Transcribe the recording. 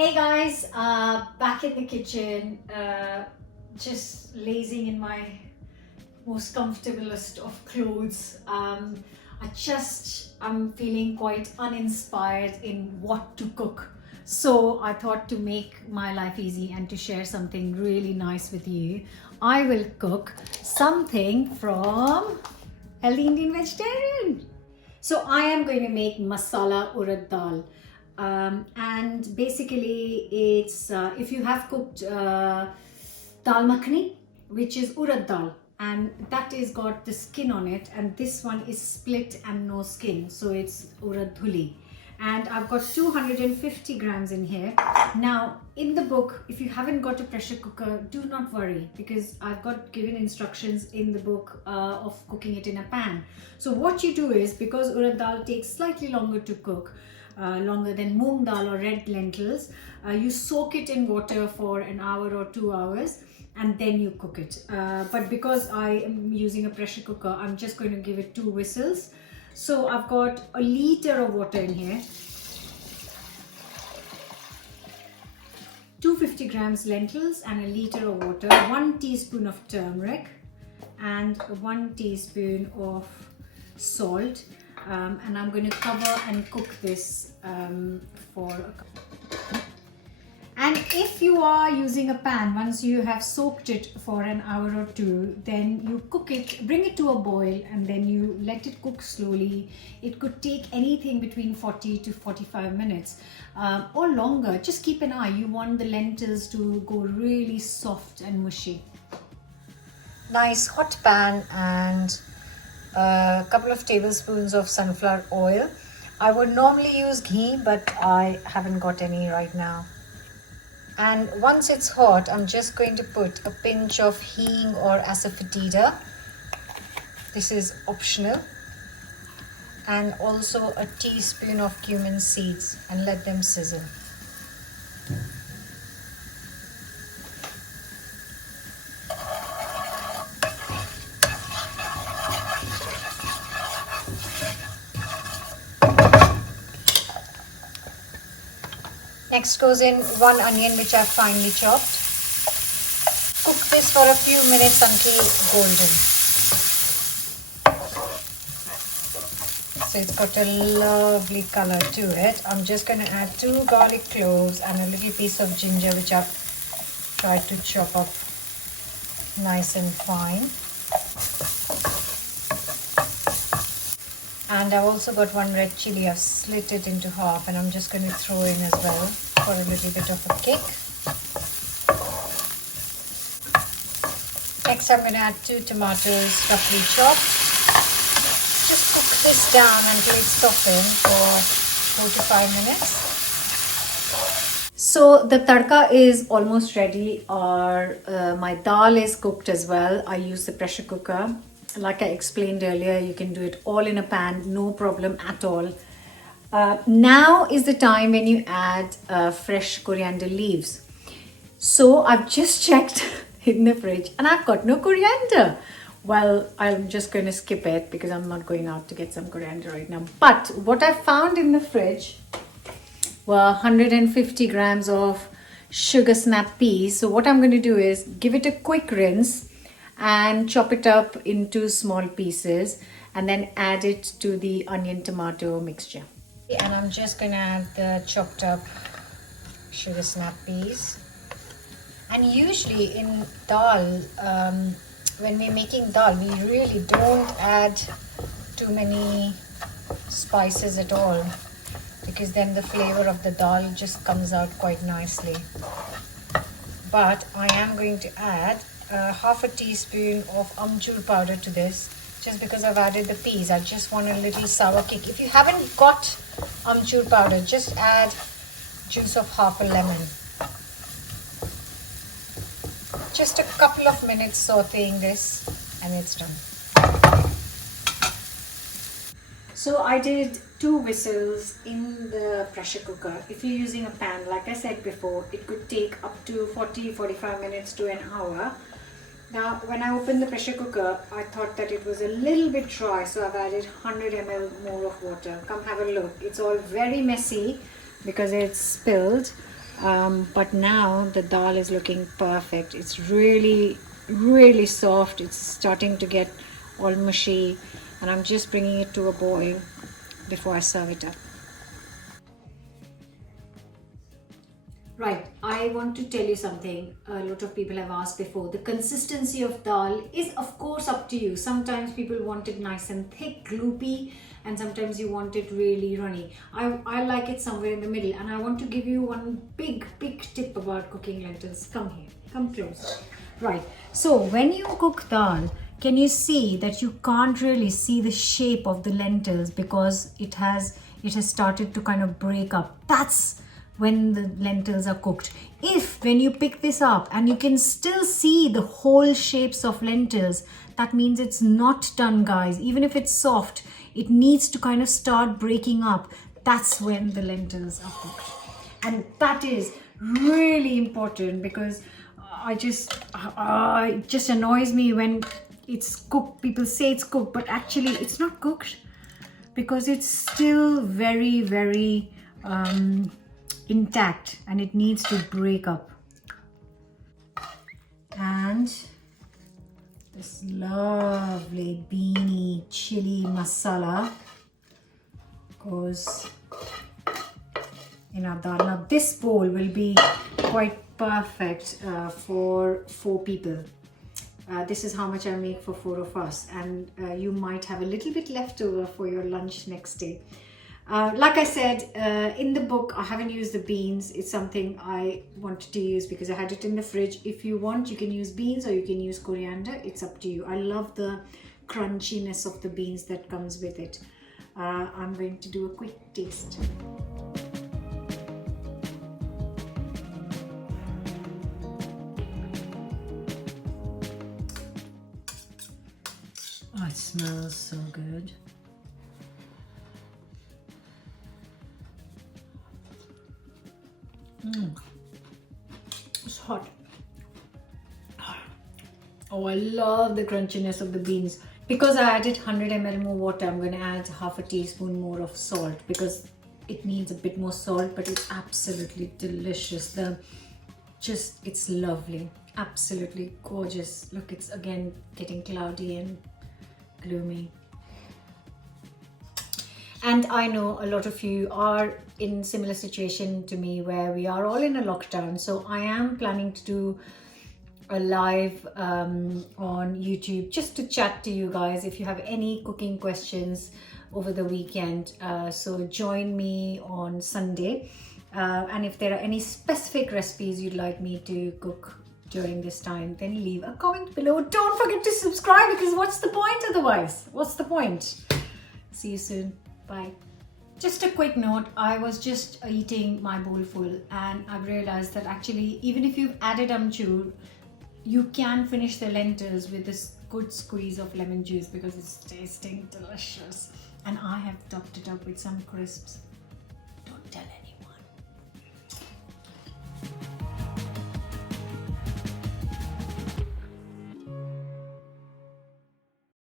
Hey guys, back in the kitchen, just lazing in my most comfortablest of clothes. I'm feeling quite uninspired in what to cook. So I thought to make my life easy and to share something really nice with you, I will cook something from Healthy Indian Vegetarian. So I am going to make masala urad dal. And basically it's if you have cooked dal makhani, which is urad dal, and that is got the skin on it, and this one is split and no skin, so it's urad dhuli. And I've got 250 grams in here. Now in the book, if you haven't got a pressure cooker, do not worry, because I've got given instructions in the book of cooking it in a pan. So what you do is, because urad dal takes slightly longer to cook, longer than moong dal or red lentils, you soak it in water for an hour or 2 hours and then you cook it. But because I am using a pressure cooker, I'm just going to give it 2 whistles. So I've got a liter of water in here, 250 grams lentils and a liter of water, 1 teaspoon of turmeric and 1 teaspoon of salt. And I'm going to cover and cook this for a couple. And if you are using a pan, once you have soaked it for an hour or 2, then you cook it, bring it to a boil, and then you let it cook slowly. It could take anything between 40 to 45 minutes or longer. Just keep an eye. You want the lentils to go really soft and mushy. Nice hot pan and a couple of tablespoons of sunflower oil. I would normally use ghee, but I haven't got any right now. And once it's hot, I'm just going to put a pinch of hing or asafoetida. This is optional. And also a teaspoon of cumin seeds, and let them sizzle. Next goes in 1 onion which I've finely chopped. Cook this for a few minutes until golden. So it's got a lovely color to it. I'm just going to add 2 garlic cloves and a little piece of ginger which I've tried to chop up nice and fine. And I've also got 1 red chili. I've slit it into half, and I'm just going to throw in as well for a little bit of a kick. Next, I'm going to add 2 tomatoes roughly chopped. Just cook this down until it's softened for 4 to 5 minutes. So the tadka is almost ready, or my dal is cooked as well. I use the pressure cooker. Like I explained earlier, you can do it all in a pan, no problem at all. Now is the time when you add fresh coriander leaves. So I've just checked in the fridge and I've got no coriander. Well, I'm just going to skip it because I'm not going out to get some coriander right now. But what I found in the fridge were 150 grams of sugar snap peas. So what I'm going to do is give it a quick rinse and chop it up into small pieces and then add it to the onion tomato mixture. And I'm just going to add the chopped up sugar snap peas. And usually in dal, when we're making dal, we really don't add too many spices at all, because then the flavor of the dal just comes out quite nicely. But I am going to add half a teaspoon of amchur powder to this, just because I've added the peas. I just want a little sour kick. If you haven't got amchur powder, just add juice of half a lemon. Just a couple of minutes sauteing this and it's done. So I did 2 whistles in the pressure cooker. If you're using a pan, like I said before, it could take up to 40-45 minutes to an hour. Now, when I opened the pressure cooker, I thought that it was a little bit dry, so I've added 100 ml more of water. Come have a look. It's all very messy because it's spilled. But now the dal is looking perfect. It's really soft. It's starting to get all mushy, and I'm just bringing it to a boil before I serve it up. Right, I want to tell you something a lot of people have asked before. The consistency of dal is of course up to you. Sometimes people want it nice and thick, gloopy, and sometimes you want it really runny. I like it somewhere in the middle, and I want to give you one big tip about cooking lentils. Come here, come close. Right, so when you cook dal, can you see that you can't really see the shape of the lentils because it has started to kind of break up. That's when the lentils are cooked. If when you pick this up and you can still see the whole shapes of lentils, that means it's not done, guys. Even if it's soft, it needs to kind of start breaking up. That's when the lentils are cooked. And that is really important because it just annoys me when it's cooked. People say it's cooked, but actually it's not cooked because it's still very intact and it needs to break up. And this lovely beany chili masala goes in our dal. Now this bowl will be quite perfect for 4 people. This is how much I make for 4 of us, and you might have a little bit left over for your lunch next day. Like I said, in the book, I haven't used the beans. It's something I wanted to use because I had it in the fridge. If you want, you can use beans or you can use coriander. It's up to you. I love the crunchiness of the beans that comes with it. I'm going to do a quick taste. Oh, it smells so good. It's hot. Oh, I love the crunchiness of the beans. Because I added 100 ml more water, I'm going to add half a teaspoon more of salt because it needs a bit more salt, but it's absolutely delicious. It's lovely, absolutely gorgeous. Look, it's again getting cloudy and gloomy. And I know a lot of you are in similar situation to me where we are all in a lockdown. So I am planning to do a live on YouTube just to chat to you guys if you have any cooking questions over the weekend. So join me on Sunday. And if there are any specific recipes you'd like me to cook during this time, then leave a comment below. Don't forget to subscribe because what's the point otherwise? What's the point? See you soon. Bye. Just a quick note, I was just eating my bowl full and I've realized that actually even if you've added amchur, you can finish the lentils with this good squeeze of lemon juice because it's tasting delicious. And I have topped it up with some crisps.